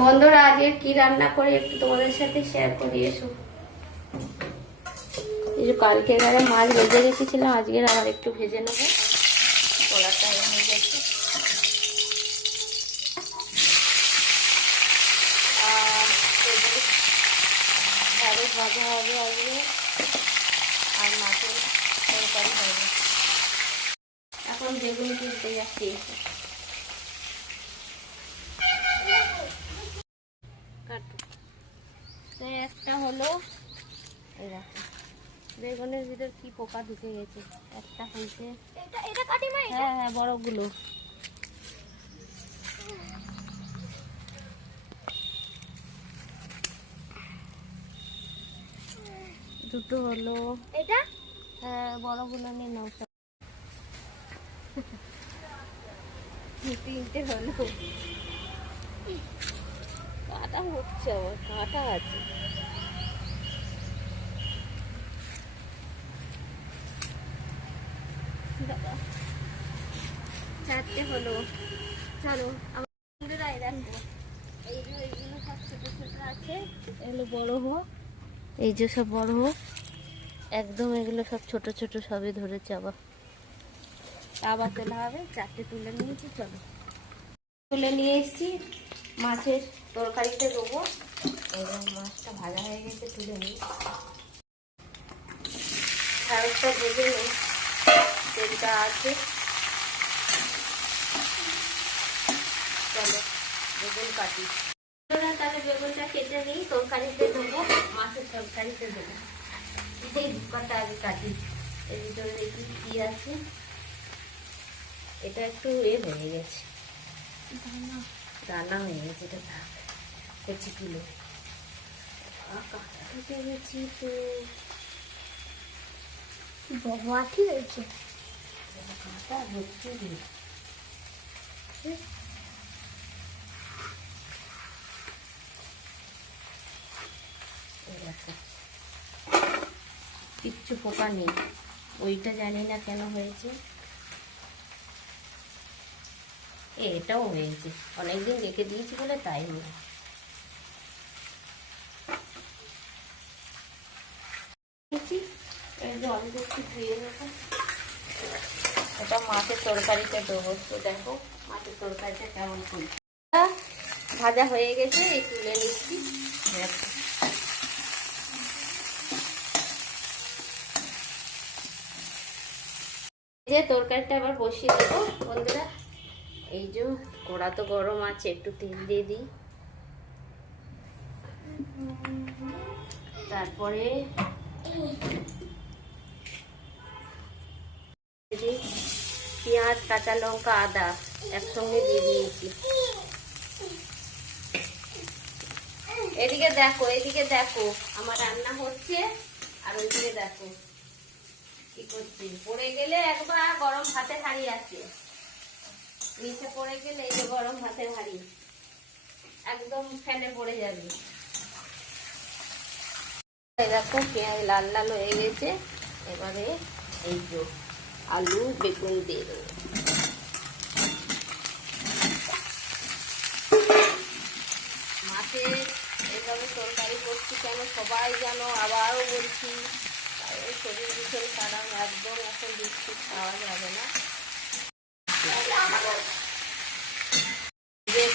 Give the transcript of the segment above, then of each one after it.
বন্ধুরা আজকে কি রান্না করে একটু তোমাদের সাথে শেয়ার করি। এসো, এই যে কালকে মাছ ভেজে রেখেছিলাম, আজকের আবার একটু ভেজে নেবো। কলাটা হয়ে গেছে, ঢ্যাঁড়স ভাজা হবে আজকে, আর মাছের তরকারি হবে। এখন বেগুনি কিনতে যাচ্ছি। একটা হলো, বেগুনের ভিতর কি পোকা ঢুকে গেছে, একটা হয়েছে। হ্যাঁ হ্যাঁ, বড়গুলো। দুটো হলো এটা, হ্যাঁ বড়গুলো নিয়ে নাও। তিনটে হলো। কাটা হচ্ছে, আমার কাটা আছে। চারটে হলো। চলো আমার বন্ধুরাই দেখো, এইগুলো সব ছোট ছোট আছে, এগুলো বড় হোক। এই যে সব বড় হোক একদম, এগুলো সব ছোট ছোট সবই ধরেছে। আবার তোলা হবে। চারটে তুলে নিয়েছি, চলো তুলে নিয়ে এসেছি। মাছের তরকারিতে দেবো। এবং মাছটা ভাজা হয়ে গেছে, তুলে নিই। ঢ্যাঁড়সটা ভেজে নিই, তেলটা আছে। চলো বেগুন কাটি। তাহলে বেগুনটা কেটে নিই, তরকারিতে দেবো, মাছের তরকারিতে দেবো। এই কটা আগে কাটি। এর ভিতরে দেখি কি আছে। এটা একটু হয়ে গেছে, দানা হয়ে গেছে, এটা থাক। কচি তুলো কাটা ঢুকে গেছি তো, বাবা ঠিক আছে। কাটা হচ্ছে কিচ্ছু পোকা নেই, ওইটা জানি না কেন হয়েছে। এটাও হয়েছে, অনেকদিন রেখে দিয়েছি বলে তাই হলো। এটা মাছের তরকারিতে দেবো, তো দেখো মাছের তরকারিটা কেমন করছে। ভাজা হয়ে গেছে, এই তুলে নিচ্ছি। যে তরকারিটা আবার বসিয়ে দেবো বন্ধুরা। এই যে কড়া তো গরম আছে, একটু তেল দিয়ে দিই। তারপরে পেঁয়াজ, কাঁচা লঙ্কা, আদা একসঙ্গে দিয়ে দিয়েছি। এদিকে দেখো, এদিকে দেখো আমার রান্না হচ্ছে, আর ওইদিকে দেখো কি করছি। পড়ে গেলে একবার গরম ভাতের হাঁড়ি আছে, নিচে পড়ে গেলে এই যে গরম ভাতের হাঁড়ি একদম ফেলে পড়ে যাবে। দেখো পেঁয়াজ লাল লাল হয়ে গেছে, এবারে এই যে আলু বেগুন দিয়ে দেবো। মাছের এইভাবে তরকারি করছি কেন সবাই জানো, আবারও বলছি, শরীর ভীষণ খারাপ, একদম এখন বিস্কুট খাওয়া যাবে না।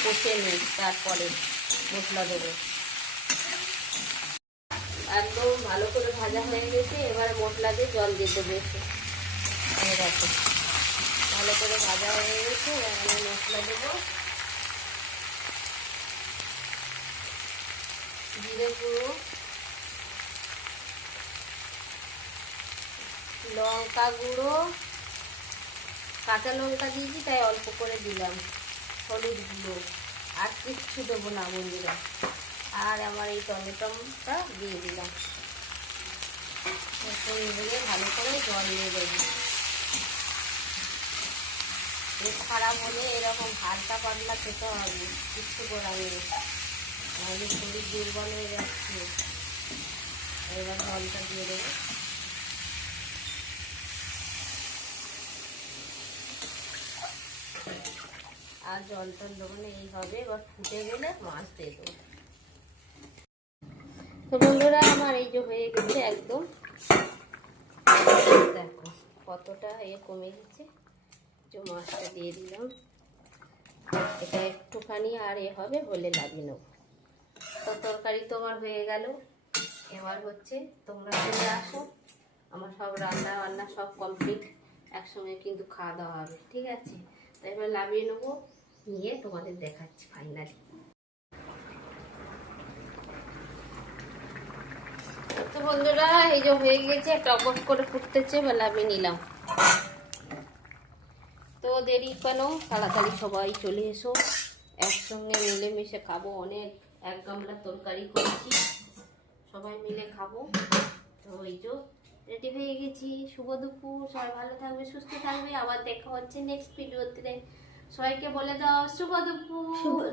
কষে নিই, তারপরে মশলা দেবো। একদম ভালো করে ভাজা হয়ে গেছে, এবার মশলা দিয়ে জল দিয়ে দেবো একটু। দেখো ভালো করে ভাজা হয়ে গেছে, এবার মশলা দেবো। জিরে গুঁড়ো, লঙ্কা গুঁড়ো, কাঁচা লঙ্কা দিয়েছি তাই অল্প করে দিলাম, হলুদ গুঁড়ো, আর কিচ্ছু দেবো না বন্ধুরা। আর আমার এই টমেটোটা দিয়ে দিলাম, দিয়ে ভালো করে জল দিয়ে দেবো। পেট খারাপ হলে এরকম হালকা পাতলা খেতে হবে, কিচ্ছু করার নেই, নাহলে শরীর দুর্বল হয়ে যাচ্ছে। এবার জলটা দিয়ে দেবো। আর জল টল দেবো না, এই হবে। এবার ফুটে গেলে মাছ দিয়ে দেবো। তো বন্ধুরা আমার এই যে হয়ে গেছে একদম, দেখো কতটা কমে গেছে। যে মাছটা দিয়ে দিলাম, এটা একটুখানি আর হবে বলে লাগিয়ে নেব। তো তরকারি তো আমার হয়ে গেল। এবার হচ্ছে তোমরা চলে আসো, আমার সব রান্না বান্না সব কমপ্লিট, একসঙ্গে কিন্তু খাওয়া দাওয়া হবে, ঠিক আছে? তাই এবার নামিয়ে নেবো, নিয়ে তোমাদের দেখাচ্ছি ফাইনালি। তো বন্ধুরা এই যে হয়ে গেছে, টক করে ফুটতেছে, এবার নামিয়ে নিলাম। তো দেরি কেন, তাড়াতাড়ি সবাই চলে এসো, একসঙ্গে মিলেমিশে খাবো। অনেক এক গামলা তরকারি করেছি, সবাই মিলে খাবো। তো এই যে রেডি হয়ে গেছি। শুভ দুপুর, সবাই ভালো থাকবে, সুস্থ থাকবে। আবার দেখা হচ্ছে নেক্সট ভিডিওতে। সবাইকে বলে দাও শুভ দুপুর।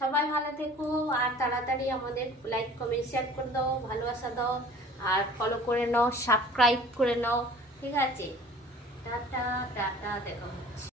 সবাই ভালো থেকো, আর তাড়াতাড়ি আমাদের লাইক কমেন্ট শেয়ার করে দাও, ভালোবাসা দাও, আর ফলো করে নাও, সাবস্ক্রাইব করে নাও, ঠিক আছে? টাটা টাটা, দেখা হচ্ছে।